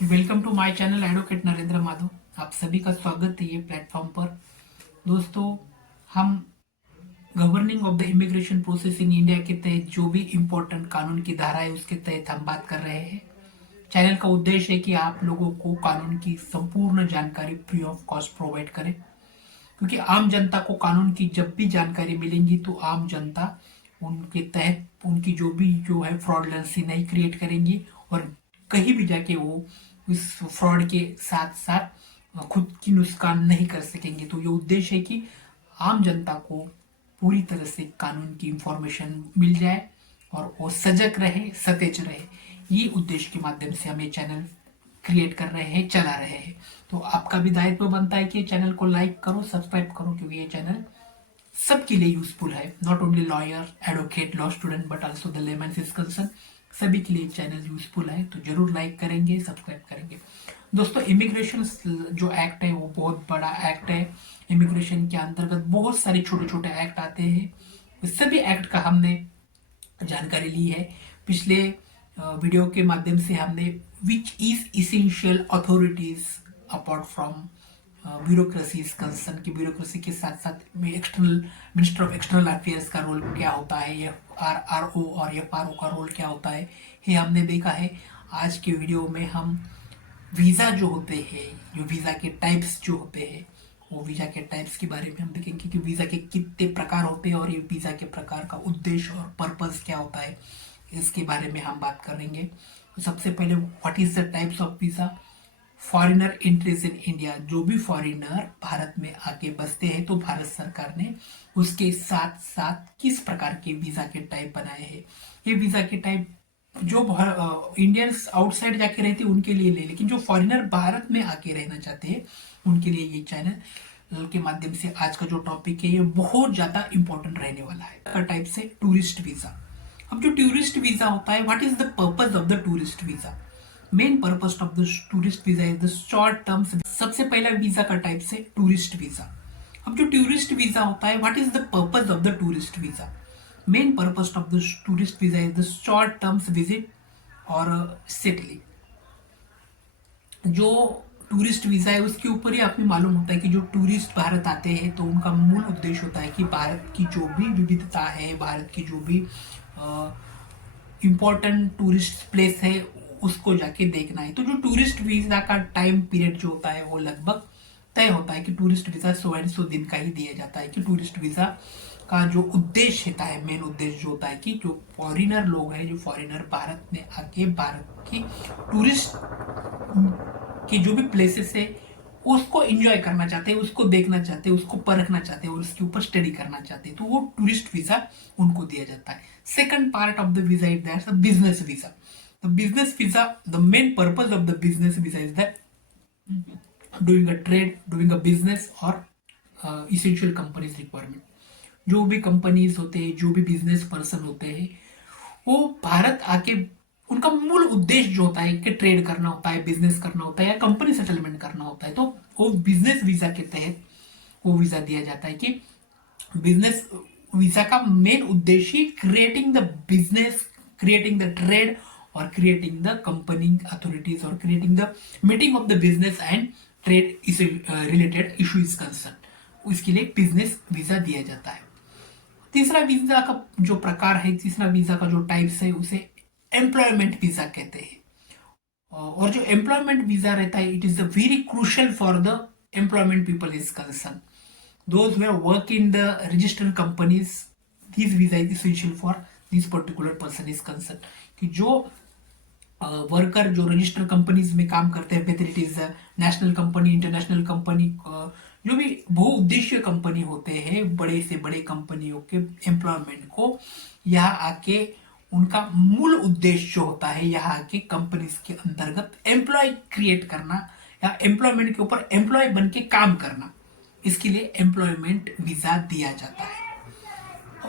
Welcome to my channel advocate Narendra Madhav. आप सभी का स्वागत है ये प्लेटफॉर्म पर। दोस्तों, हम governing of the immigration process in India के तहत जो भी इम्पोर्टेंट कानून की धारा है उसके तहत हम बात कर रहे हैं। चैनल का उद्देश्य है कि आप लोगों को कानून की संपूर्ण जानकारी फ्री ऑफ कॉस्ट प्रोवाइड करें, क्योंकि आम जनता को कानून की जब भी जानकारी मिलेंगी तो आम जनता उनके तहत उनकी जो है फ्रॉडलेंसी नहीं क्रिएट करेंगी और कहीं भी जाके वो इस फ्रॉड के साथ साथ खुद की नुकसान नहीं कर सकेंगे। तो ये उद्देश्य है कि आम जनता को पूरी तरह से कानून की इंफॉर्मेशन मिल जाए और वो सजग रहे, सतेज रहे। ये उद्देश्य के माध्यम से हम ये चैनल क्रिएट कर रहे हैं, चला रहे हैं। तो आपका भी दायित्व बनता है कि चैनल को लाइक करो, सब्सक्राइब करो, क्योंकि ये चैनल सबके लिए यूजफुल है। Not only lawyer, advocate, law student but also the lemon is concern. सभी के लिए चैनल यूजफुल है, तो जरूर लाइक करेंगे, सब्सक्राइब करेंगे। दोस्तों, इमिग्रेशन जो एक्ट है वो बहुत बड़ा एक्ट है। इमिग्रेशन के अंतर्गत बहुत सारे छोटे छोटे एक्ट आते हैं। इस सभी एक्ट का हमने जानकारी ली है पिछले वीडियो के माध्यम से। हमने which is essential authorities apart from bureaucracy is concern की ब्यूरोक्रेसी के साथ साथ में external minister of external affairs का रोल क्या होता है, FRRO और FRO का रोल क्या होता है, ये हमने देखा है। आज के वीडियो में हम वीज़ा जो होते हैं, जो वीज़ा के टाइप्स जो होते हैं, वो वीज़ा के टाइप्स के बारे में हम देखेंगे कि वीज़ा के कितने प्रकार होते हैं और ये वीज़ा के प्रकार का उद्देश्य और पर्पस क्या होता है, इसके बारे में हम बात करेंगे। तो सबसे पहले what is the types of visa. Foreigner entries in India, जो भी फॉरेनर भारत में आके बसते हैं तो भारत सरकार ने उसके साथ साथ किस प्रकार के वीज़ा के टाइप बनाए हैं। ये वीज़ा के टाइप जो इंडियंस आउटसाइड जाके रहते हैं उनके लिए ले, लेकिन जो फॉरेनर भारत में आके रहना चाहते हैं उनके लिए ये चैनल के माध्यम से आज का जो टॉपिक है ये बहुत ज्यादा इंपॉर्टेंट रहने वाला है। का टाइप से टूरिस्ट वीजा। अब जो टूरिस्ट वीजा होता है, what is the purpose of the tourist visa. Main purpose of the tourist visa is the short terms. सबसे पहला वीजा का टाइप से टूरिस्ट वीजा। अब जो टूरिस्ट वीजा होता है, what is the purpose of the tourist visa. Main purpose of the tourist visa is the short terms visit और settling. जो टूरिस्ट वीजा है उसके ऊपर ही आपने मालूम होता है कि जो टूरिस्ट भारत आते हैं तो उनका मूल उद्देश्य होता है कि भारत की जो भी विविधता है, भारत की जो भी इम्पोर्टेंट टूरिस्ट प्लेस है उसको जाके देखना है। तो जो टूरिस्ट वीजा का टाइम पीरियड जो होता है वो लगभग तय होता है कि टूरिस्ट वीजा 100 दिन का ही दिया जाता है। कि टूरिस्ट वीजा का जो उद्देश्य होता है, मेन उद्देश्य जो होता है कि जो फॉरेनर लोग हैं, जो फॉरेनर भारत में आके भारत की टूरिस्ट की जो भी प्लेसेस है उसको एंजॉय करना चाहते हैं, उसको देखना चाहते हैं, उसको परखना चाहते हैं और उसके ऊपर स्टडी करना चाहते हैं, तो वो टूरिस्ट वीजा उनको दिया जाता है। Second part of the visa is that business visa. The business visa, the main purpose of the business visa is that doing a trade, doing a business और इसेंशियल कंपनीज रिक्वायरमेंट। जो भी companies होते हैं, जो भी business person होते हैं, वो भारत आके उनका मूल उद्देश्य जो होता है कि ट्रेड करना होता है, बिजनेस करना होता है या कंपनी सेटलमेंट करना होता है, तो वो बिजनेस वीजा के तहत वो वीजा दिया जाता है। कि बिजनेस वीजा का मेन उद्देश्य creating the business, creating the trade और क्रिएटिंग द कंपनी अथॉरिटीज और creating the meeting of the business and trade related issue is concern, इसके लिए बिजनेस वीजा दिया जाता है। तीसरा वीजा का जो प्रकार है, तीसरा वीजा का जो टाइप्स है उसे एम्प्लॉयमेंट वीजा कहते हैं। और जो एम्प्लॉयमेंट वीजा रहता है, it is very crucial for the employment people is concern, those who work in the registered companies, this visa is essential for this particular person is concern. कि जो worker जो registered companies में काम करते हैं, whether it is national company, international company, जो भी बहुउद्देशीय कंपनी होते हैं, बड़े से बड़े कंपनियों के एम्प्लॉयमेंट को यहाँ आके उनका मूल उद्देश्य जो होता है यहाँ आके कंपनीज के अंतर्गत एम्प्लॉय क्रिएट करना या एम्प्लॉयमेंट के ऊपर एम्प्लॉय बन के काम करना, इसके लिए एम्प्लॉयमेंट वीजा दिया जाता है।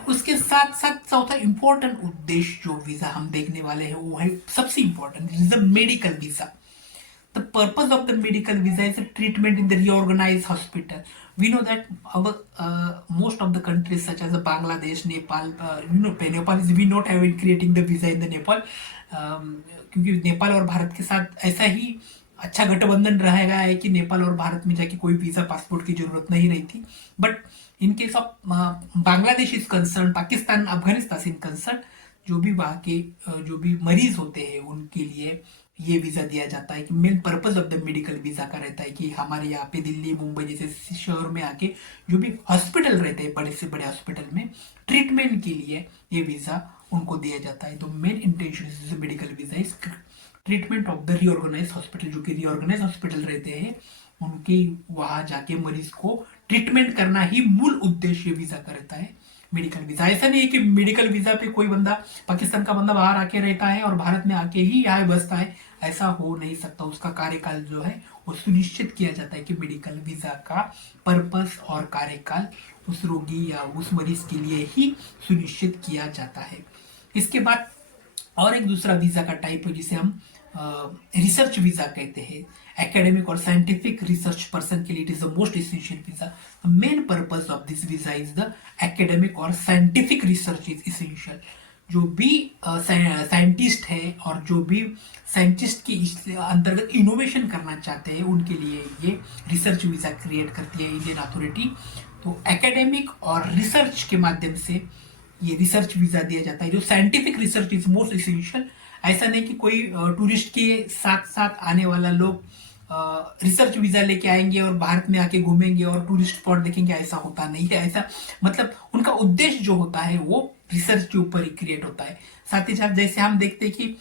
उसके साथ साथ चौथा इंपॉर्टेंट उद्देश्य जो वीजा हम देखने वाले हैं वो है सबसे important, it is the medical visa. The purpose of the medical visa is a treatment in the reorganized hospital. We know that our most of the countries such as Bangladesh, Nepal, Nepal is we not have been creating the visa in the Nepal, क्योंकि नेपाल और भारत के साथ ऐसा ही अच्छा गठबंधन रहेगा है कि नेपाल और भारत में जाके कोई वीजा पासपोर्ट की जरूरत नहीं रही थी. But in case of Bangladesh is concern, Pakistan, Afghanistan is concern, जो भी वहाँ के जो भी मरीज होते हैं उनके लिए ये वीजा दिया जाता है. कि main purpose of the medical visa का रहता है कि हमारे यहाँ पे दिल्ली, मुंबई जैसे शहर में आके जो भी हॉस्पिटल रहते हैं, बड़े से बड़े हॉस्पिटल में ट्रीटमेंट के लिए ये वीजा उनको दिया जाता है. तो main intention medical visa is treatment of the reorganize hospital. जो कि रीऑर्गेनाइज हॉस्पिटल रहते हैं उनके वहां जाके मरीज को ट्रीटमेंट करना ही मूल उद्देश्य वीजा का रहता है मेडिकल वीजा. ऐसा नहीं है कि मेडिकल वीजा पे कोई बंदा, पाकिस्तान का बंदा बाहर आके रहता है और भारत में आके ही यहाँ बसता है. ऐसा हो नहीं सकता. उसका कार्यकाल जो है वो सुनिश्चित किया जाता है कि मेडिकल वीजा का पर्पस और कार्यकाल उस रोगी या उस मरीज के लिए ही सुनिश्चित किया जाता है. इसके बाद और एक दूसरा वीजा का टाइप है जिसे हम रिसर्च वीजा कहते हैं. एकेडमिक और साइंटिफिक रिसर्च पर्सन के लिए it is the most essential visa. Main purpose of this visa is the academic और साइंटिफिक रिसर्च इज इसेंशियल. जो भी साइंटिस्ट है और जो भी साइंटिस्ट के अंतर्गत इनोवेशन करना चाहते हैं उनके लिए ये रिसर्च वीजा क्रिएट करती है इंडियन अथॉरिटी. तो एकेडमिक और रिसर्च के माध्यम से ये रिसर्च वीजा दिया जाता है. जो scientific research is most essential. ऐसा नहीं कि कोई टूरिस्ट के साथ साथ आने वाला लोग रिसर्च वीजा लेके आएंगे और भारत में आके घूमेंगे और टूरिस्ट स्पॉट देखेंगे. ऐसा होता नहीं है. ऐसा मतलब उनका उद्देश्य जो होता है वो रिसर्च के ऊपर ही क्रिएट होता है. साथ ही साथ जैसे हम देखते हैं कि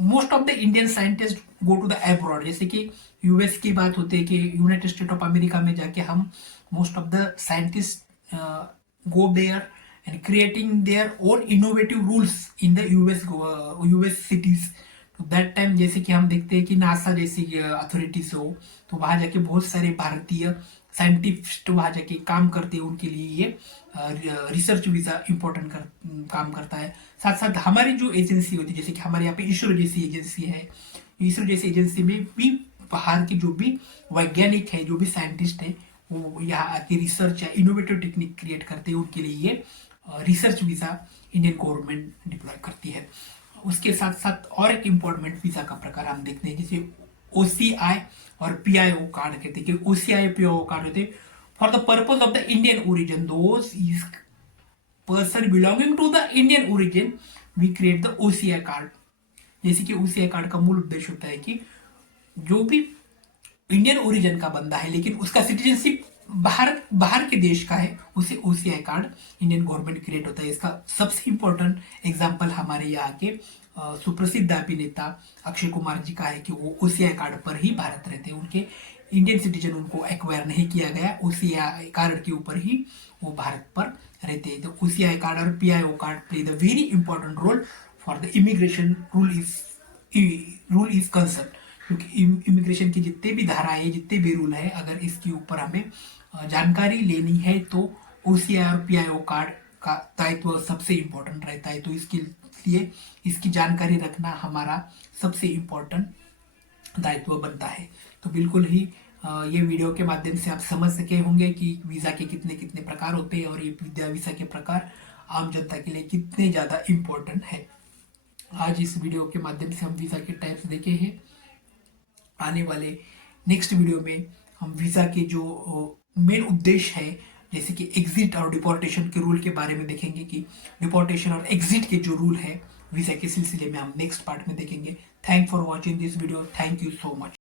most of the Indian scientist go to the abroad. जैसे कि यूएस की बात होती है कि यूनाइटेड स्टेट ऑफ अमेरिका में जाके हम most of the scientist go there and creating their own innovative rules in the US cities. तो दैट टाइम जैसे कि हम देखते हैं कि नासा जैसी अथॉरिटीज हो तो वहां जाके बहुत सारे भारतीय साइंटिस्ट वहां जाके काम करते हैं. उनके लिए ये रिसर्च वीजा इंपॉर्टेंट काम करता है. साथ साथ हमारी जो एजेंसी होती है जैसे कि हमारे यहाँ पे इसरो जैसी एजेंसी है, इसरो जैसी एजेंसी में भी बाहर के जो भी वैज्ञानिक है, जो भी साइंटिस्ट है, वो यहाँ आके रिसर्च या इनोवेटिव टेक्निक क्रिएट करते हैं. उनके लिए ये research visa Indian government deploy करती है. उसके साथ साथ और एक इम्पोर्टेंट वीजा का प्रकार हम देखते हैं जिसे ओसीआई और पीआईओ कार्ड कहते हैं. कि ओसीआई पीआईओ कार्ड होते हैं for the purpose of the Indian origin. Those is person belonging to the Indian origin we create the OCI card. जैसे कि ओसीआई कार्ड का मूल उद्देश्य होता है कि जो भी इंडियन ओरिजिन का बंदा है लेकिन उसका सिटीजनशिप बाहर के देश का है, उसे OCI card Indian government create होता है. इसका सबसे इंपॉर्टेंट एग्जांपल हमारे यहाँ के सुप्रसिद्ध अभिनेता अक्षय कुमार जी का है कि वो ओसीआई कार्ड पर ही भारत रहते हैं. उनके इंडियन सिटीजन उनको एक्वायर नहीं किया गया, ओसीआई कार्ड के ऊपर ही वो भारत पर रहते हैं. तो ओसीआई कार्ड और PIO card play the very important role for the immigration rule is concern. क्योंकि इमिग्रेशन की जितने भी धाराएं, जितने भी रूल है, अगर इसके ऊपर हमें जानकारी लेनी है तो ओसीआई और पीआईओ कार्ड का दायित्व सबसे इम्पोर्टेंट रहता है. तो इसके लिए इसकी जानकारी रखना हमारा सबसे इम्पोर्टेंट दायित्व बनता है. तो बिल्कुल ही ये वीडियो के माध्यम से आप समझ सके होंगे कि वीजा के कितने कितने प्रकार होते हैं और ये वीजा के प्रकार आम जनता के लिए कितने ज़्यादा इम्पोर्टेंट है. आज इस वीडियो के माध्यम से हम वीजा के टाइप्स देखे हैं. आने वाले नेक्स्ट वीडियो में हम वीजा के जो मेन उद्देश्य है जैसे कि एग्जिट और डिपोर्टेशन के रूल के बारे में देखेंगे. कि डिपोर्टेशन और एग्जिट के जो रूल है वीजा के सिलसिले में हम नेक्स्ट पार्ट में देखेंगे. Thank for watching this video. Thank you so much.